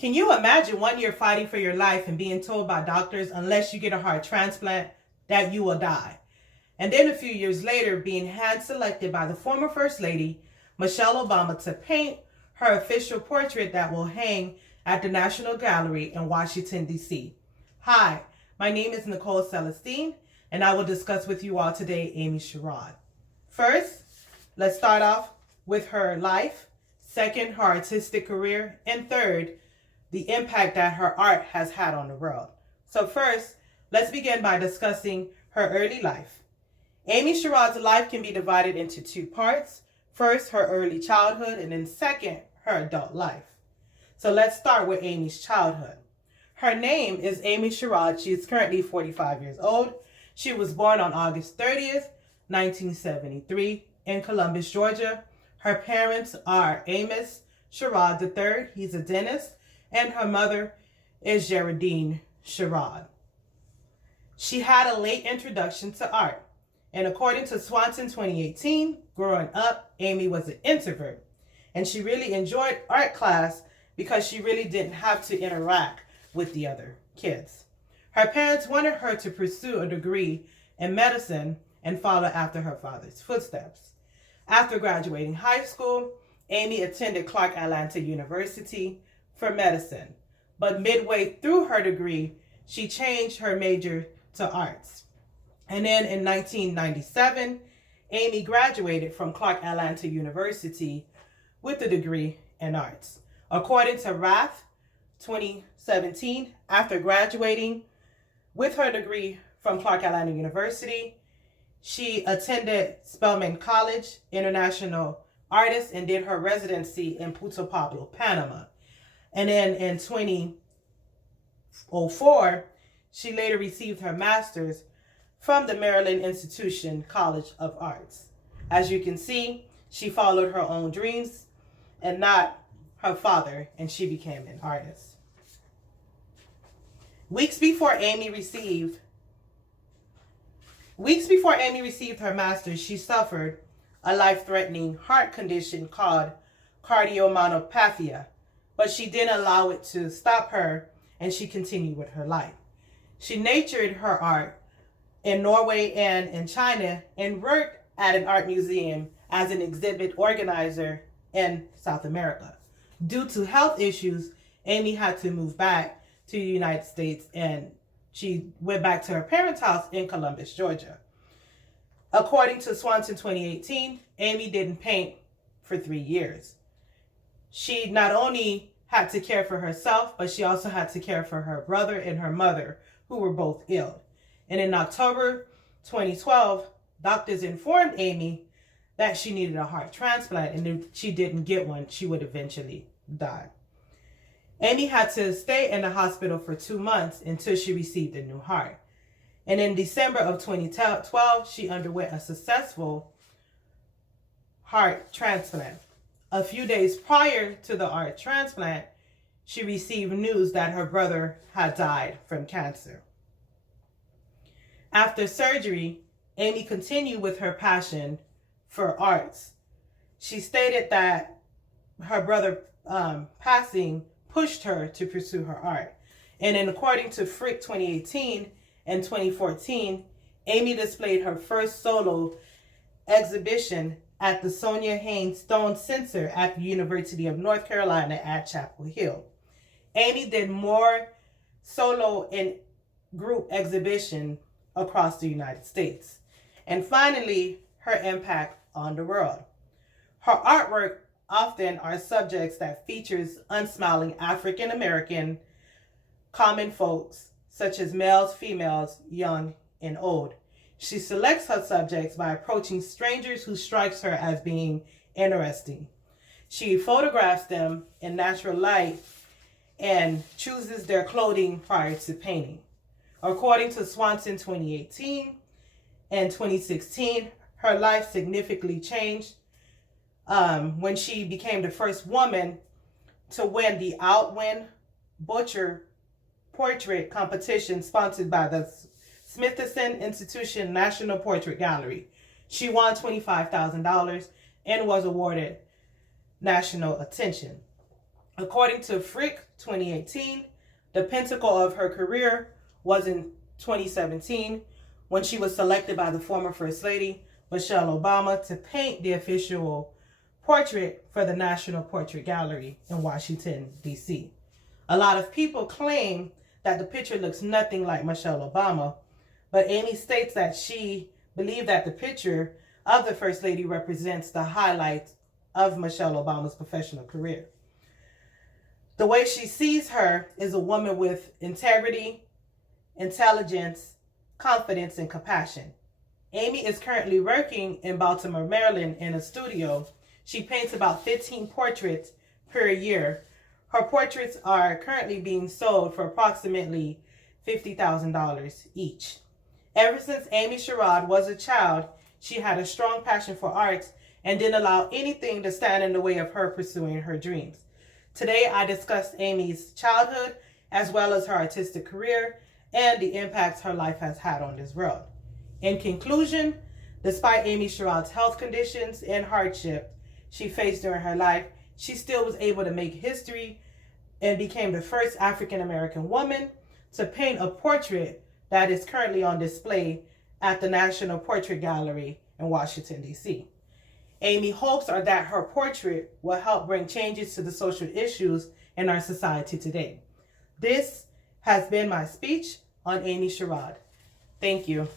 Can you imagine 1 year fighting for your life and being told by doctors, unless you get a heart transplant, that you will die? And then a few years later, being hand selected by the former First Lady, Michelle Obama, to paint her official portrait that will hang at the National Gallery in Washington, D.C. Hi, my name is Nichal Celestin, and I will discuss with you all today Amy Sherrod. First, let's start off with her life. Second, her artistic career. And third, the impact that her art has had on the world. So first, let's begin by discussing her early life. Amy Sherrod's life can be divided into two parts. First, her early childhood, and then second, her adult life. So let's start with Amy's childhood. Her name is Amy Sherrod. She is currently 45 years old. She was born on August 30th, 1973 in Columbus, Georgia. Her parents are Amos Sherrod III, he's a dentist, and her mother is Geraldine Sherrod. She had a late introduction to art. And according to Swanson 2018, growing up, Amy was an introvert. And she really enjoyed art class because she really didn't have to interact with the other kids. Her parents wanted her to pursue a degree in medicine and follow after her father's footsteps. After graduating high school, Amy attended Clark Atlanta University for medicine. But midway through her degree, she changed her major to arts. And then in 1997, Amy graduated from Clark Atlanta University with a degree in arts. According to Rath 2017, after graduating with her degree from Clark Atlanta University, she attended Spelman College, International Artist, and did her residency in Puerto Pablo, Panama. And then in 2004, she later received her master's from the Maryland Institution College of Arts. As you can see, she followed her own dreams and not her father, and she became an artist. Weeks before Amy received her master's, she suffered a life-threatening heart condition called cardiomyopathy, but she didn't allow it to stop her, and she continued with her life. She nurtured her art in Norway and in China, and worked at an art museum as an exhibit organizer in South America. Due to health issues, Amy had to move back to the United States, and she went back to her parents' house in Columbus, Georgia. According to Swanson 2018, Amy didn't paint for 3 years. She not only had to care for herself, but she also had to care for her brother and her mother, who were both ill. And in October 2012, doctors informed Amy that she needed a heart transplant, and if she didn't get one, she would eventually die. Amy had to stay in the hospital for 2 months until she received a new heart. And in December of 2012, she underwent a successful heart transplant. A few days prior to the heart transplant, she received news that her brother had died from cancer. After surgery, Amy continued with her passion for arts. She stated that her brother passing pushed her to pursue her art. And then according to Frick 2018 and 2014, Amy displayed her first solo exhibition at the Sonia Haynes Stone Center at the University of North Carolina at Chapel Hill. Amy did more solo and group exhibition across the United States. And finally, her impact on the world. Her artwork often are subjects that features unsmiling African American common folks, such as males, females, young, and old. She selects her subjects by approaching strangers who strikes her as being interesting. She photographs them in natural light and chooses their clothing prior to painting. According to Swanson 2018 and 2016, her life significantly changed when she became the first woman to win the Outwin Butcher Portrait Competition sponsored by the Smithsonian Institution National Portrait Gallery. She won $25,000 and was awarded national attention. According to Frick 2018, the pinnacle of her career was in 2017 when she was selected by the former First Lady, Michelle Obama, to paint the official portrait for the National Portrait Gallery in Washington, D.C. A lot of people claim that the picture looks nothing like Michelle Obama, but Amy states that she believed that the picture of the First Lady represents the highlights of Michelle Obama's professional career. The way she sees her is a woman with integrity, intelligence, confidence, and compassion. Amy is currently working in Baltimore, Maryland in a studio. She paints about 15 portraits per year. Her portraits are currently being sold for approximately $50,000 each. Ever since Amy Sherrod was a child, she had a strong passion for arts and didn't allow anything to stand in the way of her pursuing her dreams. Today, I discussed Amy's childhood as well as her artistic career and the impacts her life has had on this world. In conclusion, despite Amy Sherrod's health conditions and hardship she faced during her life, she still was able to make history and became the first African American woman to paint a portrait that is currently on display at the National Portrait Gallery in Washington, D.C. Amy hopes are that her portrait will help bring changes to the social issues in our society today. This has been my speech on Amy Sherrod. Thank you.